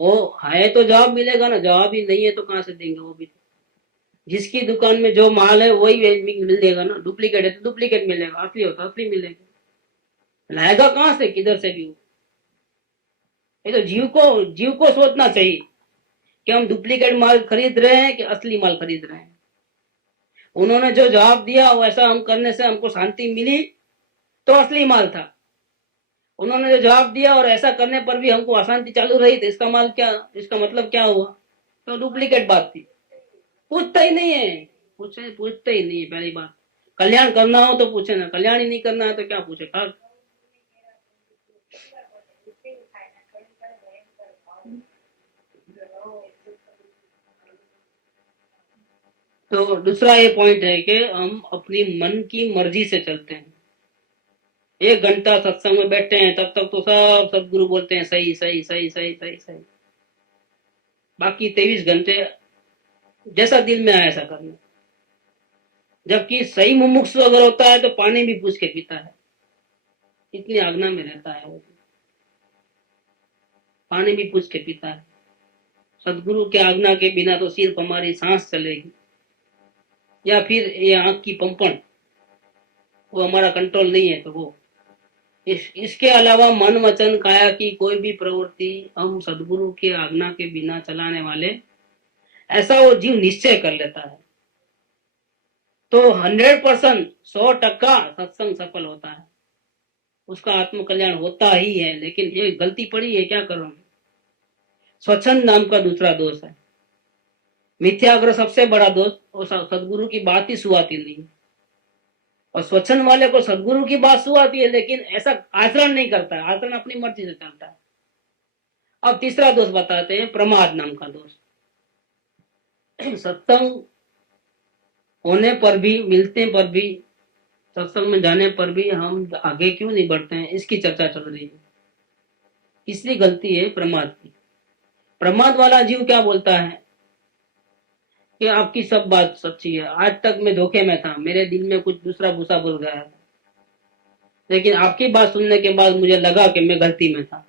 वो है तो जवाब मिलेगा ना, जवाब ही नहीं है तो कहाँ से देंगे वो भी। जिसकी दुकान में जो माल है वही मिलेगा ना, डुप्लीकेट है तो डुप्लीकेट मिलेगा, असली होता असली मिलेगा, लाएगा कहाँ से, किधर से भी। ये तो जीव को सोचना चाहिए कि हम डुप्लीकेट माल खरीद रहे हैं कि असली माल खरीद रहे हैं। उन्होंने जो जवाब दिया वैसा हम करने से हमको शांति मिली तो असली माल था। उन्होंने जो जवाब दिया और ऐसा करने पर भी हमको अशांति चालू रही, तो इसका माल क्या, इसका मतलब क्या हुआ, तो डुप्लीकेट बात थी। पूछता ही नहीं है, पूछते ही नहीं है। पहली बात, कल्याण करना हो तो पूछे ना, कल्याण ही नहीं करना है तो क्या पूछे। तो दूसरा ये पॉइंट है कि हम अपनी मन की मर्जी से चलते हैं। 1 घंटा सत्संग में बैठे हैं तब तक तो सब सदगुरु बोलते हैं सही सही सही सही सही सही, बाकी 23 घंटे जैसा दिल में आया ऐसा करना। जबकि सही मुमुक्षु अगर होता है तो पानी भी पूछ के पीता है, इतनी आज्ञा में रहता है वो, पानी भी पूछ के पीता है। सदगुरु के आज्ञा के बिना तो सिर्फ हमारी सांस चलेगी, या फिर ये आंख की पंपन, वो हमारा कंट्रोल नहीं है तो वो। इसके अलावा मन वचन काया की कोई भी प्रवृत्ति हम सदगुरु के आज्ञा के बिना चलाने वाले, ऐसा वो जीव निश्चय कर लेता है तो 100%, 100% सत्संग सफल होता है, उसका आत्म कल्याण होता ही है। लेकिन ये गलती पड़ी है, क्या करो, स्वच्छंद नाम का दूसरा दोष है। मिथ्याग्रह सबसे बड़ा दोष, और सदगुरु की बात ही सुहाती नहीं, और स्वच्छंद वाले को सदगुरु की बात सुहाती है लेकिन ऐसा आचरण नहीं करता है, आचरण अपनी मर्जी से चलता है। अब तीसरा दोष बताते हैं, प्रमाद नाम का दोष। सत्संग होने पर भी, मिलते पर भी, सत्संग में जाने पर भी हम आगे क्यों नहीं बढ़ते हैं, इसकी चर्चा चल रही है। इसलिए गलती है प्रमाद की। प्रमाद वाला जीव क्या बोलता है कि आपकी सब बात सच्ची है, आज तक मैं धोखे में था, मेरे दिल में कुछ दूसरा भूसा बोल गया है, लेकिन आपकी बात सुनने के बाद मुझे लगा कि मैं गलती में था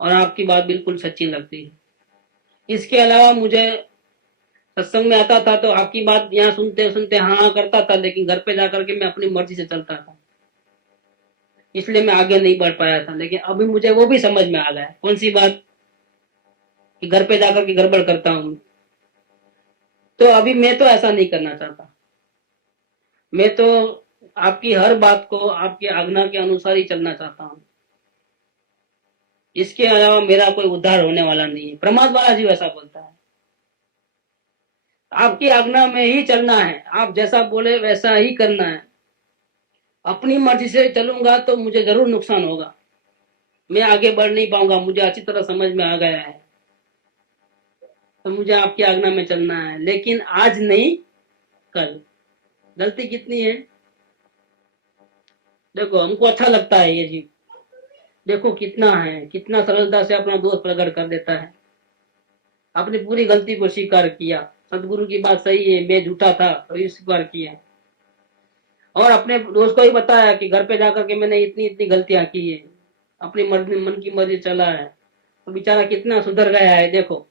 और आपकी बात बिल्कुल सच्ची लगती है। इसके अलावा मुझे सत्संग में आता था तो आपकी बात यहाँ सुनते सुनते हाँ करता था, लेकिन घर पे जाकर के मैं अपनी मर्जी से चलता था, इसलिए मैं आगे नहीं बढ़ पाया था। लेकिन अभी मुझे वो भी समझ में आ गया, कौन सी बात, कि घर पे जाकर के गड़बड़ करता हूँ। तो अभी मैं तो ऐसा नहीं करना चाहता, मैं तो आपकी हर बात को आपकी आज्ञा के अनुसार ही चलना चाहता हूँ, इसके अलावा मेरा कोई उद्धार होने वाला नहीं है। प्रमाद वाला जीव ऐसा बोलता है, आपकी आज्ञा में ही चलना है, आप जैसा बोले वैसा ही करना है, अपनी मर्जी से चलूंगा तो मुझे जरूर नुकसान होगा, मैं आगे बढ़ नहीं पाऊंगा, मुझे अच्छी तरह समझ में आ गया है, तो मुझे आपकी आज्ञा में चलना है, लेकिन आज नहीं कल। गलती कितनी है, देखो हमको अच्छा लगता है ये जीव, देखो कितना है, कितना सरलता से अपना दोष प्रकट कर देता है। अपनी पूरी गलती को स्वीकार किया, सदगुरु की बात सही है, मैं झूठा था तो ये स्वीकार किया, और अपने दोस्त को ही बताया कि घर पे जाकर के मैंने इतनी इतनी गलतियां की है, अपनी मर्जी मन की मर्जी चला है, तो बेचारा कितना सुधर गया है। देखो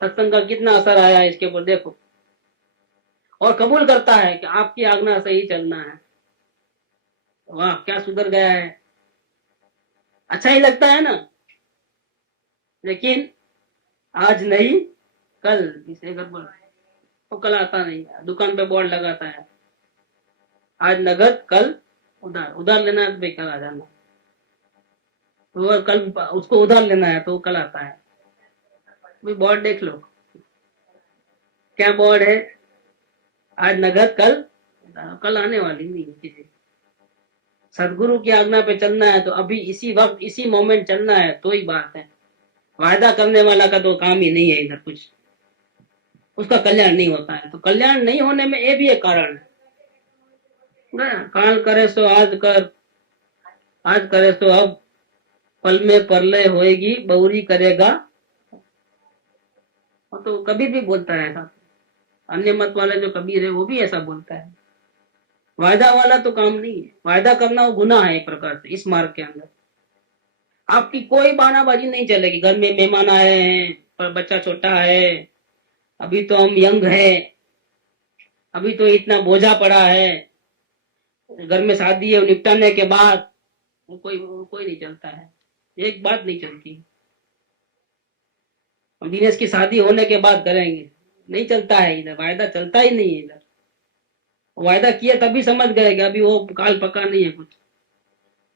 सत्संग का कितना असर आया है इसके ऊपर, देखो। और कबूल करता है कि आपकी आज्ञा से ही चलना है। वाह क्या सुधर गया है, अच्छा ही लगता है ना। लेकिन आज नहीं कल इसे गड़बड़, तो कल आता नहीं है, दुकान पे बोर्ड लगाता है आज नगद कल उधार, उधार लेना है तो भाई कल आ जाना, तो कल उसको उधार लेना है तो कल आता है। भाई बोर्ड देख लो, क्या बोर्ड है, आज नगद कल कल आने वाली नहीं किसी। सदगुरु की आज्ञा पे चलना है तो अभी इसी वक्त इसी मोमेंट चलना है तो ही बात है। वायदा करने वाला का तो काम ही नहीं है इधर कुछ, उसका कल्याण नहीं होता है। तो कल्याण नहीं होने में ये भी एक कारण है ना, काल करे सो आज कर, आज करे सो अब, पल में परलय होएगी बहुरी करेगा। तो कबीर भी बोलता है ऐसा, अन्य मत वाले जो कबीर है वो भी ऐसा बोलता है। वायदा वाला तो काम नहीं है, वायदा करना वो गुनाह है एक प्रकार से इस मार्ग के अंदर। आपकी कोई बहानाबाजी नहीं चलेगी, घर में मेहमान आए हैं पर बच्चा छोटा है, अभी तो हम यंग है, अभी तो इतना बोझा पड़ा है, घर में शादी है निपटाने के बाद, वो कोई नहीं चलता है, एक बात नहीं चलती। दिनेश की शादी होने के बाद करेंगे, नहीं चलता है इधर, वायदा चलता ही नहीं है इधर। वायदा किया तभी समझ गए कि अभी वो काल पका नहीं है कुछ।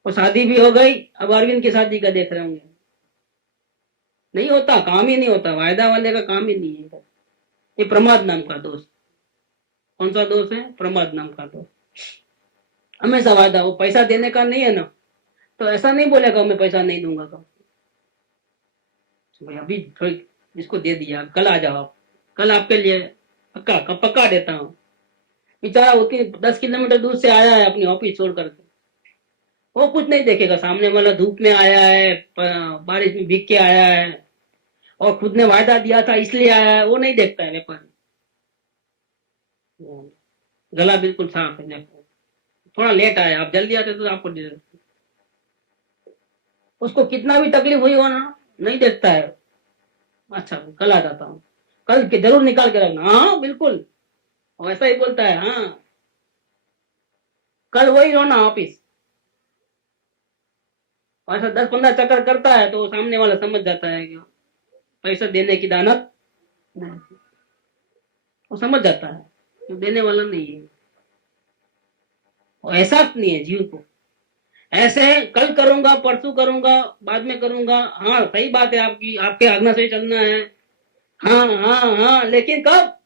और शादी भी हो गई, अब अरविंद की शादी का देख रहे होंगे, नहीं होता, काम ही नहीं होता, वायदा वाले का काम ही नहीं है इधर। ये प्रमाद नाम का दोष। कौन सा दोष है? प्रमाद नाम का दोष। हमेशा वायदा, वो पैसा देने का नहीं है ना, तो ऐसा नहीं बोलेगा मैं पैसा नहीं दूंगा, तो भाई अभी थोड़ी इसको दे दिया, कल आ जाओ, कल आपके लिए पक्का पक्का देता हूँ। बेचारा होती 10 किलोमीटर दूर से आया है अपनी ऑफिस छोड़ करके, वो कुछ नहीं देखेगा, सामने वाला धूप में आया है, बारिश में भीग के आया है, और खुद ने वायदा दिया था इसलिए आया है, वो नहीं देखता है व्यापारी। गला बिल्कुल साफ है, देखो थोड़ा लेट आया, आप जल्दी आते तो आपको दे देते। उसको कितना भी तकलीफ हुई हो ना, नहीं देखता है, अच्छा कल आ जाता हूँ, कल के जरूर निकाल के रखना, हाँ बिल्कुल वैसा ही बोलता है। हाँ कल वही रोना ऑफिस, ऐसा 10-15 चक्कर करता है तो सामने वाला समझ जाता है कि पैसा देने की दानत नहीं, वो समझ जाता है तो देने वाला नहीं है, और एहसास नहीं है जीव को। ऐसे कल करूंगा, परसों करूंगा, बाद में करूंगा, हाँ सही बात है आपकी, आपके आज्ञा से चलना है, हाँ हाँ हाँ, लेकिन कब?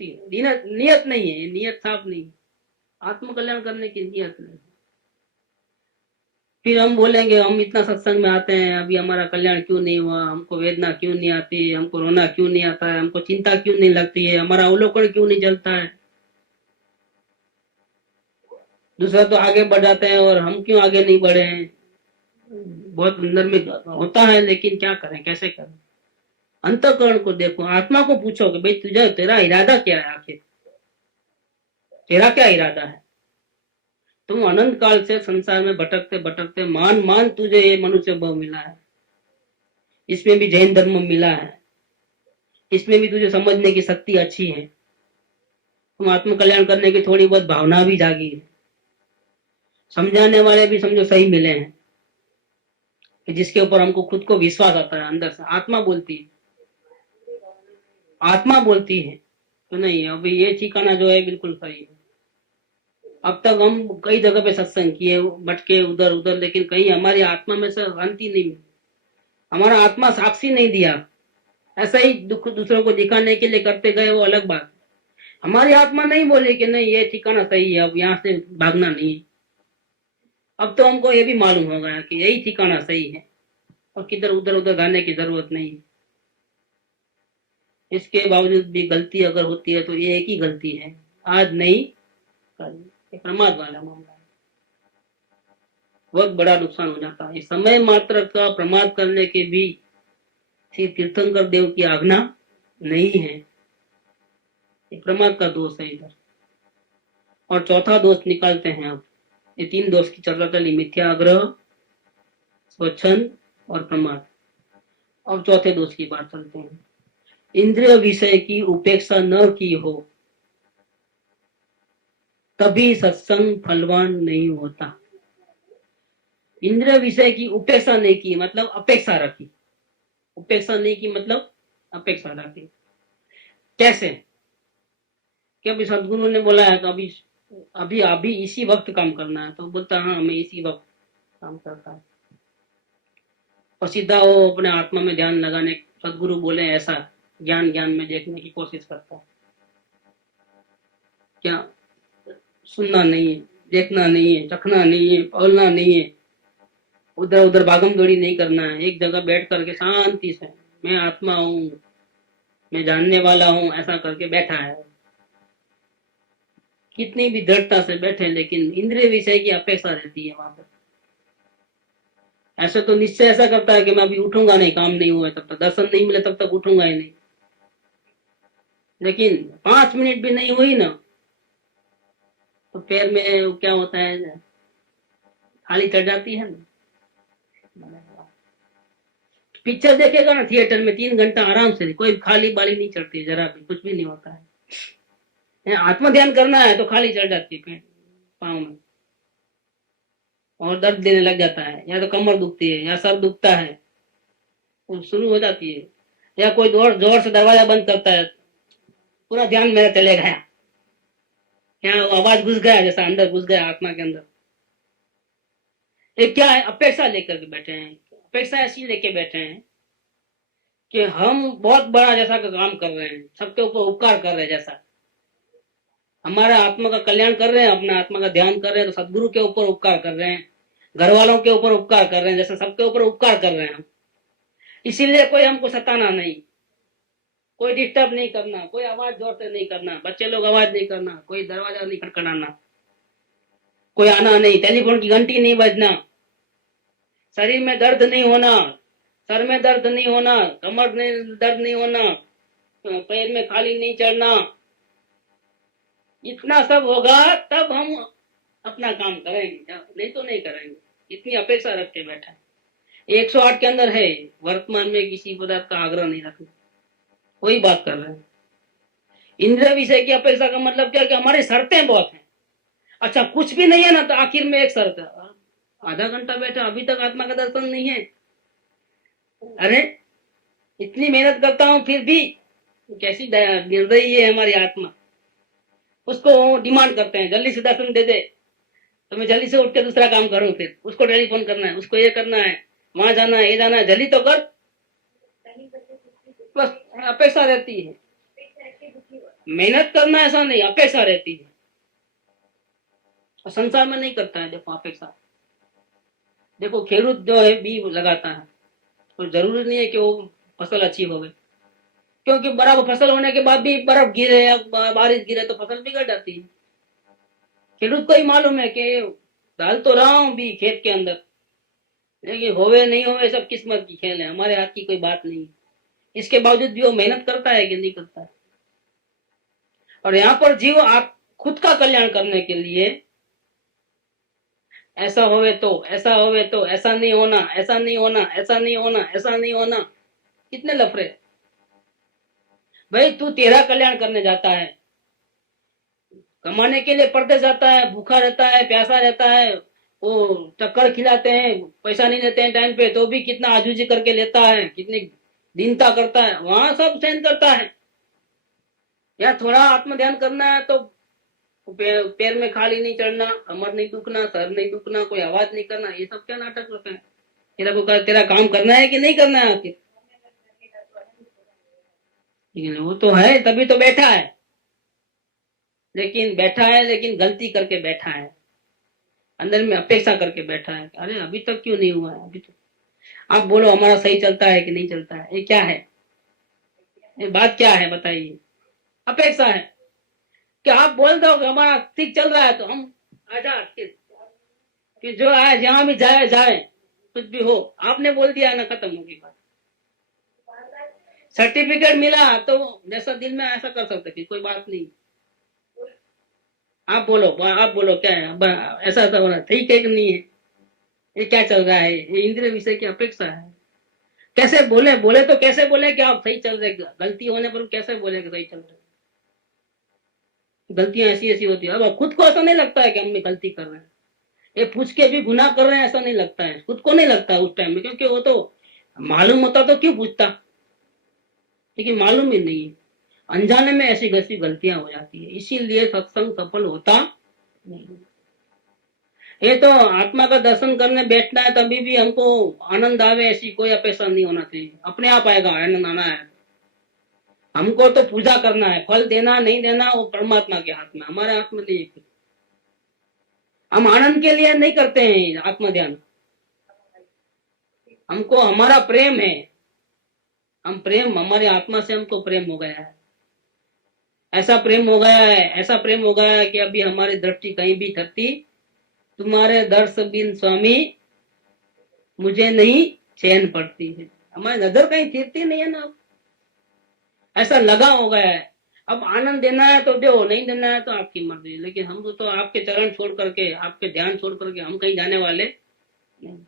नियत नहीं है, नियत साफ नहीं, आत्म कल्याण करने की नियत नहीं। फिर हम बोलेंगे हम इतना सत्संग में आते हैं, अभी हमारा कल्याण क्यों नहीं हुआ, हमको वेदना क्यों नहीं आती, हमको रोना क्यों नहीं आता है, हमको चिंता क्यों नहीं लगती है, हमारा अवलोकन क्यों नहीं चलता है। दूसरा तो आगे बढ़ जाते हैं और हम क्यों आगे नहीं बढ़े हैं, बहुत अंदर में होता है, लेकिन क्या करें, कैसे करें। अंतःकरण को देखो, आत्मा को पूछो कि भाई तुझे तेरा इरादा क्या है, आखिर तेरा क्या इरादा है। तुम अनंत काल से संसार में भटकते भटकते मान मान तुझे ये मनुष्य भाव मिला है, इसमें भी जैन धर्म मिला है, इसमें भी तुझे समझने की शक्ति अच्छी है, तुम आत्म कल्याण करने की थोड़ी बहुत भावना भी जागी है, समझाने वाले भी समझो सही मिले हैं, कि जिसके ऊपर हमको खुद को विश्वास आता है, अंदर से आत्मा बोलती है, आत्मा बोलती है तो नहीं अभी ये ठिकाना जो है बिल्कुल सही है। अब तक हम कई जगह पे सत्संग किए, भटके उधर उधर, लेकिन कहीं हमारी आत्मा में से शांति नहीं मिली, हमारा आत्मा साक्षी नहीं दिया। ऐसा ही दुख दूसरों को दिखाने के लिए करते गए, वो अलग बात। हमारी आत्मा नहीं बोले कि नहीं ये ठिकाना सही है, अब यहाँ से भागना नहीं। अब तो हमको ये भी मालूम हो गया कि यही ठिकाना सही है और किधर उधर उधर जाने की जरूरत नहीं है। इसके बावजूद भी गलती अगर होती है तो ये एक ही गलती है, आज नहीं कल, ये प्रमाद वाला मामला है। बहुत बड़ा नुकसान हो जाता है। समय मात्र का प्रमाद करने के भी श्री तीर्थंकर देव की आज्ञा नहीं है, ये प्रमाद का दोष है इधर। और चौथा दोष निकालते हैं अब। ये 3 दोष की चर्चा चली, मिथ्याग्रह, स्वच्छंद और प्रमाद। अब चौथे दोष की बात चलते हैं। इंद्रिय विषय की उपेक्षा न की हो तभी सत्संग फलवान नहीं होता। इंद्रिय विषय की उपेक्षा नहीं की मतलब अपेक्षा रखी, उपेक्षा नहीं की मतलब अपेक्षा रखी। कैसे? कि अभी सदगुरु ने बोला है तो अभी अभी अभी इसी वक्त काम करना है, तो बोलता हाँ मैं इसी वक्त काम करता है, और सीधा वो अपने आत्मा में ध्यान लगाने, सदगुरु बोले ऐसा ज्ञान ज्ञान में देखने की कोशिश करता है। क्या सुनना नहीं है, देखना नहीं है, चखना नहीं है, पलना नहीं है, उधर उधर भागम दौड़ी नहीं करना है, एक जगह बैठ करके शांति से मैं आत्मा हूँ, मैं जानने वाला हूँ, ऐसा करके बैठा है। कितनी भी दृढ़ता से बैठे लेकिन इंद्रिय विषय की अपेक्षा रहती है वहां पर। ऐसा तो निश्चय ऐसा करता है कि मैं अभी उठूंगा नहीं, काम नहीं हुआ तब तक, दर्शन नहीं मिले तब तक उठूंगा ही नहीं। लेकिन 5 मिनट भी नहीं हुई ना तो पैर में क्या होता है, खाली चढ़ जाती है ना। पिक्चर देखेगा ना थिएटर में 3 घंटा आराम से, कोई खाली बाली नहीं चढ़ती, जरा भी कुछ भी नहीं होता है। आत्मा ध्यान करना है तो खाली चढ़ जाती है पाँव में, और दर्द देने लग जाता है, या तो कमर दुखती है या सर दुखता है, वो शुरू हो जाती है। या कोई जोर से दरवाजा बंद करता है, पूरा ध्यान मेरा चले गया, यहाँ आवाज घुस गया, जैसा अंदर घुस गया आत्मा के अंदर। ये क्या है? अपेक्षा लेकर के बैठे हैं। अपेक्षा ऐसी लेके बैठे हैं कि हम बहुत बड़ा जैसा का काम कर रहे हैं, सबके ऊपर उपकार कर रहे हैं, जैसा हमारा आत्मा का कल्याण कर रहे हैं, अपना आत्मा का ध्यान कर रहे हैं तो सदगुरु के ऊपर उपकार कर रहे हैं, घर वालों के ऊपर उपकार कर रहे हैं, जैसे सबके ऊपर उपकार कर रहे हैं हम। इसीलिए कोई हमको सताना नहीं, कोई डिस्टर्ब नहीं करना, कोई आवाज जोर से नहीं करना, बच्चे लोग आवाज नहीं करना, कोई दरवाजा नहीं खटखटाना, कोई आना नहीं, टेलीफोन की घंटी नहीं बजना, शरीर में दर्द नहीं होना, सर में दर्द नहीं होना, कमर में दर्द नहीं होना, पैर में खाली नहीं चढ़ना। इतना सब होगा तब हम अपना काम करेंगे, नहीं तो नहीं करेंगे। इतनी अपेक्षा रख के बैठा है। 108 के अंदर है वर्तमान में किसी पदार्थ का आग्रह नहीं रखना, वही बात कर रहे हैं। इंद्रिय विषय की अपेक्षा का मतलब क्या कि हमारी शर्तें बहुत हैं। अच्छा कुछ भी नहीं है ना तो आखिर में एक शर्त है, आधा घंटा बैठा अभी तक आत्मा का दर्शन नहीं है। अरे इतनी मेहनत करता हूं फिर भी कैसी निर्दयी है हमारी आत्मा। उसको डिमांड करते हैं जल्दी से दर्शन दे दे तो मैं जल्दी से उठ के दूसरा काम करूं, फिर उसको टेलीफोन करना है, उसको ये करना है, वहां जाना है, ये जाना है, जल्दी तो कर, बस अपेक्षा रहती है। मेहनत करना ऐसा नहीं, अपेक्षा रहती है। और संसार में नहीं करता है देखो अपेक्षा। देखो खेडूत जो है बीज लगाता है तो जरूरी नहीं है कि वो फसल अच्छी हो गई, क्योंकि बराबर फसल होने के बाद भी बर्फ गिरे या बारिश गिरे तो फसल बिगड़ जाती है। खेडूत को ही मालूम है कि डाल तो रहा हूं भी खेत के अंदर, लेकिन होवे नहीं होवे सब किस्मत की खेल है, हमारे हाथ की कोई बात नहीं है। इसके बावजूद भी वो मेहनत करता है कि नहीं करता है। और यहाँ पर जीव आप खुद का कल्याण करने के लिए ऐसा होवे तो, ऐसा होवे तो, ऐसा नहीं होना, ऐसा नहीं होना, ऐसा नहीं होना, ऐसा नहीं होना, कितने लफड़े। भाई तू तेरा कल्याण करने जाता है, कमाने के लिए परदेश जाता है, भूखा रहता है, प्यासा रहता है, वो चक्कर खिलाते हैं, पैसा नहीं देते हैं टाइम पे तो भी कितना आजूजी करके लेता है, कितनी दीनता करता है, वहां सब सहन करता है। या थोड़ा आत्म ध्यान करना है तो पैर में खाली नहीं चढ़ना, कमर नहीं दुखना, सर नहीं दुखना, कोई आवाज नहीं करना, ये सब क्या नाटक होते हैं। तेरा काम करना है कि नहीं करना है आखिर? वो तो है तभी तो बैठा है, लेकिन बैठा है लेकिन गलती करके बैठा है, अंदर में अपेक्षा करके बैठा है। अरे अभी तक क्यों नहीं हुआ है? अभी तो आप बोलो हमारा सही चलता है कि नहीं चलता है, ये क्या है, ये बात क्या है बताइए? अपेक्षा है कि आप बोल दो कि हमारा ठीक चल रहा है तो हम आजा, कि जो आए जहां भी जाए जाए, कुछ भी हो, आपने बोल दिया ना, खत्म होगी बात। सर्टिफिकेट मिला तो जैसा दिल में ऐसा कर सकते कि कोई बात नहीं। आप बोलो, आप बोलो क्या है, ऐसा तो होना ठीक है कि नहीं है? ये क्या चल रहा है? ये इंद्रिय विषय की अपेक्षा है। कैसे बोले, बोले तो कैसे बोले कि आप सही चल रहे, गलती होने पर कैसे बोले कि सही चल रहे? गलतियां ऐसी ऐसी होती है। अब खुद को ऐसा नहीं लगता है कि हम गलती कर रहे हैं, ये पूछ के भी गुनाह कर रहे हैं, ऐसा नहीं लगता है, खुद को नहीं लगता है उस टाइम में, क्योंकि वो तो मालूम होता तो क्यों पूछता, लेकिन मालूम ही नहीं है। अनजाने में ऐसी ऐसी गलतियां हो जाती है, इसीलिए सत्संग सफल होता नहीं। ये तो आत्मा का दर्शन करने बैठना है, तभी भी हमको आनंद आवे ऐसी कोई अपेक्षा नहीं होना चाहिए, अपने आप आएगा आनंद, आना है। हमको तो पूजा करना है, फल देना नहीं देना वो परमात्मा के हाथ में, हमारे हाथ में नहीं है। हम आनंद के लिए नहीं करते हैं आत्म ध्यान, हमको हमारा प्रेम है, हम प्रेम, हमारे आत्मा से हमको प्रेम हो गया है, ऐसा प्रेम हो गया है, ऐसा प्रेम हो गया है कि अभी हमारी दृष्टि कहीं भी थकती, तुम्हारे दर्श बिन स्वामी मुझे नहीं चैन पड़ती है, हमारी नजर कहीं थिरती नहीं है ना, ऐसा लगा हो गया है। अब आनंद देना है तो दो, नहीं देना है तो आपकी मर्जी, लेकिन हम तो आपके चरण छोड़ करके, आपके ध्यान छोड़ करके हम कहीं जाने वाले नहीं।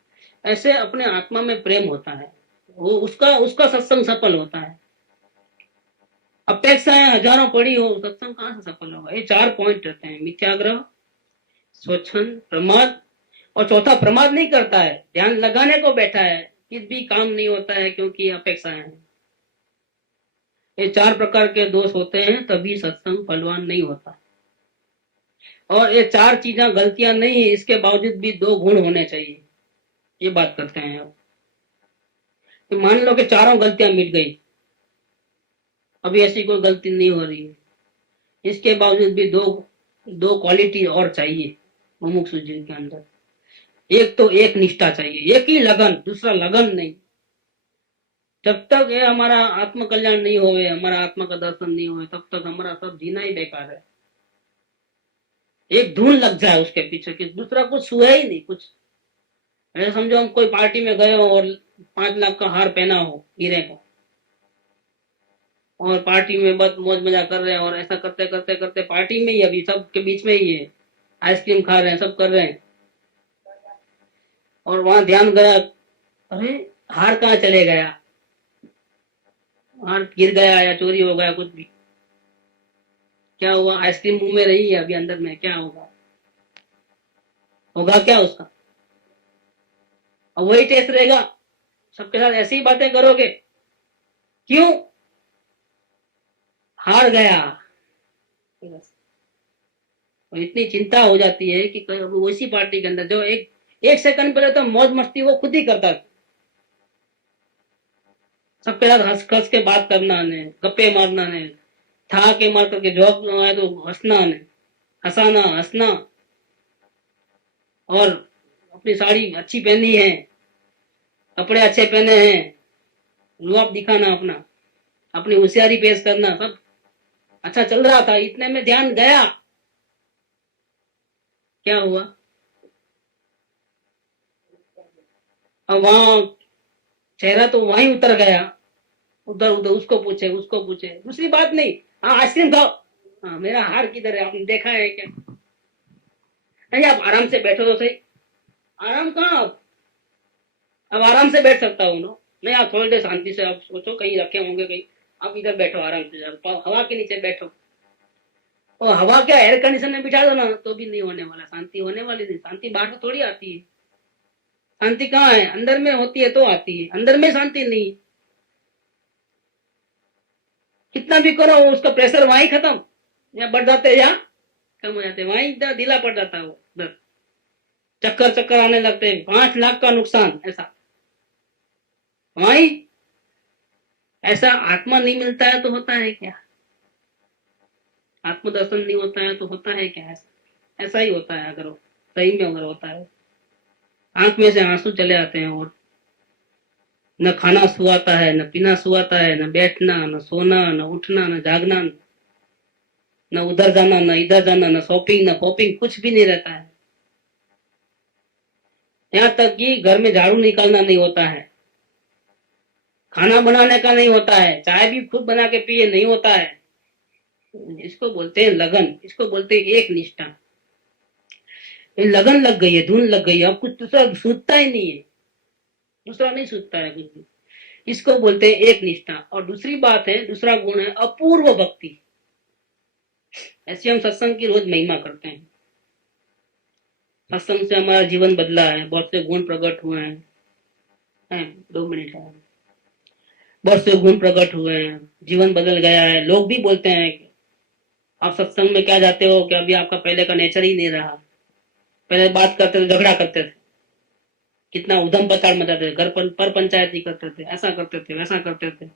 ऐसे अपने आत्मा में प्रेम होता है, वो उसका उसका सत्संग सफल होता है। अपेक्षाएं हजारों पड़ी हो, सत्संग कहां से सफल होगा? ये 4 पॉइंट रहते हैं, मिथ्याग्रह, स्वच्छंद, प्रमाद, और चौथा प्रमाद नहीं करता है, ध्यान लगाने को बैठा है, फिर भी काम नहीं होता है क्योंकि अपेक्षाएं हैं। ये 4 प्रकार के दोष होते हैं, तभी सत्संग फलवान नहीं होता। और ये 4 चीजें गलतियां नहीं है, इसके बावजूद भी 2 गुण होने चाहिए, ये बात करते हैं अब। तो मान लो कि चारों गलतियां मिट गई, अभी ऐसी कोई गलती नहीं हो रही है, इसके बावजूद भी दो क्वालिटी और चाहिए मुमुक्षु जी के अंदर। एक तो एक निष्ठा चाहिए, एक ही लगन, दूसरा लगन नहीं। जब तक ये हमारा आत्म कल्याण नहीं होवे, हमारा आत्मा का दर्शन नहीं होवे, तब तक हमारा सब जीना ही बेकार है। एक धुन लग जाए उसके पीछे कि दूसरा कुछ हुआ ही नहीं कुछ। ऐसे समझो हम कोई पार्टी में गए हो और 5 लाख का हार पहना हो हीरे को, और पार्टी में बस मौज मजा कर रहे हैं, और ऐसा करते करते करते पार्टी में ही, अभी सबके बीच में ही है, आइसक्रीम खा रहे हैं, सब कर रहे हैं, और वहां ध्यान गया, अरे हार कहाँ चले गया, हार गिर गया या चोरी हो गया, कुछ भी, क्या हुआ? आइसक्रीम मुंह में रही है, अभी अंदर में क्या होगा? होगा क्या उसका? और वही टेस्ट रहेगा, सबके साथ ऐसी ही बातें करोगे, क्यों? हार गया। और इतनी चिंता हो जाती है कि वैसी पार्टी के अंदर जो एक सेकंड पहले तो मौज मस्ती वो खुद ही करता था, सबके साथ हंस खस के बात करना ने, गप्पे मारना ने, था के मार करके जॉब आए तो हंसना ने, हंसाना हंसना, और अपनी साड़ी अच्छी पहनी है, कपड़े अच्छे पहने हैं, रुआब दिखाना, अपना अपनी होशियारी पेश करना, सब अच्छा चल रहा था। इतने में ध्यान गया, क्या हुआ? अब वहां चेहरा तो वहीं उतर गया, उधर उधर उसको पूछे, दूसरी बात नहीं, हाँ आइसक्रीम खाओ, हाँ मेरा हार किधर है, आपने देखा है क्या? नहीं आप आराम से बैठो तो सही। आराम कहाँ? अब आराम से बैठ सकता हूँ ना? नहीं, आप थोड़ी देर शांति से आप सोचो, कहीं रखे होंगे कहीं, आप इधर बैठो आराम से, हवा के नीचे बैठो, और हवा क्या एयर कंडीशन में बिठा दो ना तो भी नहीं होने वाला, शांति होने वाली नहीं। शांति बाहर से थोड़ी आती है, शांति कहाँ है? अंदर में होती है तो आती है, अंदर में शांति नहीं। कितना भी करो उसका प्रेशर वहीं खत्म, या बढ़ जाते या कम हो जाते, वहीं ढीला पड़ जाता है, वो चक्कर चक्कर आने लगते हैं, 5 लाख का नुकसान, ऐसा वहीं। ऐसा आत्मा नहीं मिलता है तो होता है क्या? आत्मदर्शन नहीं होता है तो होता है क्या? ऐसा ही होता है, अगर सही में अगर होता है, आंख में से आंसू चले आते हैं, और न खाना सुहाता है, न पीना सुहाता है, न बैठना, न सोना, न उठना, न जागना, न उधर जाना, न इधर जाना, न शॉपिंग, न पॉपिंग, कुछ भी नहीं रहता है। यहाँ तक कि घर में झाड़ू निकालना नहीं होता है, खाना बनाने का नहीं होता है, चाय भी खुद बना के पिए नहीं होता है। इसको बोलते हैं लगन, इसको बोलते हैं एक निष्ठा। ये लगन लग गई है, धुन लग गई है, अब कुछ दूसरा सूझता ही नहीं है, दूसरा नहीं सूझता है कुछ भी। इसको बोलते हैं एक निष्ठा। और दूसरी बात है, दूसरा गुण है अपूर्व भक्ति। ऐसे हम सत्संग की रोज महिमा करते हैं, सत्संग से हमारा जीवन बदला है, बहुत से गुण प्रकट हुए हैं। 2 मिनट है, बहुत से गुण प्रकट हुए हैं, जीवन बदल गया है। लोग भी बोलते हैं कि आप सत्संग में क्या जाते हो कि अभी आपका पहले का नेचर ही नहीं रहा। पहले बात करते थे, झगड़ा करते थे, कितना उधम पचाड़ मचाते थे, घर पर पंचायती करते थे, ऐसा करते थे, वैसा करते थे।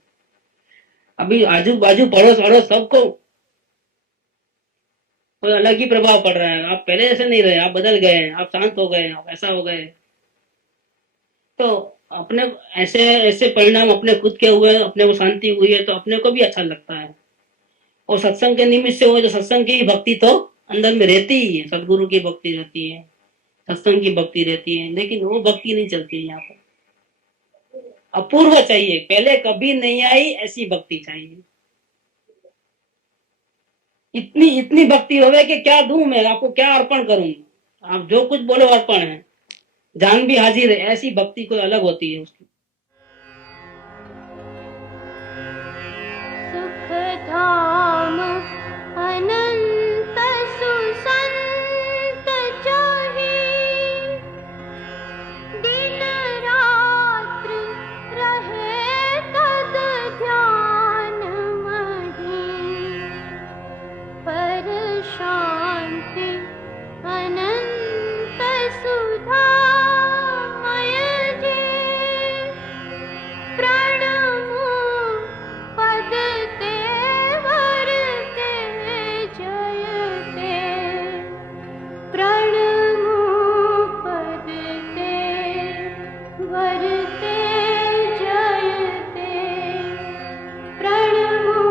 अभी आजू बाजू पड़ोस अड़ोस सबको कोई अलग ही प्रभाव पड़ रहा है। आप पहले ऐसे नहीं रहे, आप बदल गए, आप शांत हो गए, आप ऐसा हो गए। तो अपने ऐसे ऐसे परिणाम अपने खुद के हुए, अपने को शांति हुई है तो अपने को भी अच्छा लगता है। और सत्संग के निमित्त से हो, जो सत्संग की भक्ति तो अंदर में रहती ही है, सदगुरु की भक्ति रहती है, सत्संग की भक्ति रहती है, लेकिन वो भक्ति नहीं चलती है यहाँ पर। अपूर्व चाहिए, पहले कभी नहीं आई ऐसी भक्ति चाहिए। इतनी इतनी भक्ति होवे कि क्या दूं मैं आपको, क्या अर्पण करूं, आप जो कुछ बोलो अर्पण है, जान भी हाजिर है, ऐसी भक्ति कोई अलग होती है उसकी। सुख धाम अनंत सुसंत चाहि, दिन रात्र रहे तद ध्यान महि, पर शांति अनंत सुधा मय जे, प्रणमो पद तेवर ते जयते, प्रणमो पद तेवर ते जयते, प्रणमो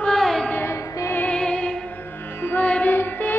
पद तेवर ते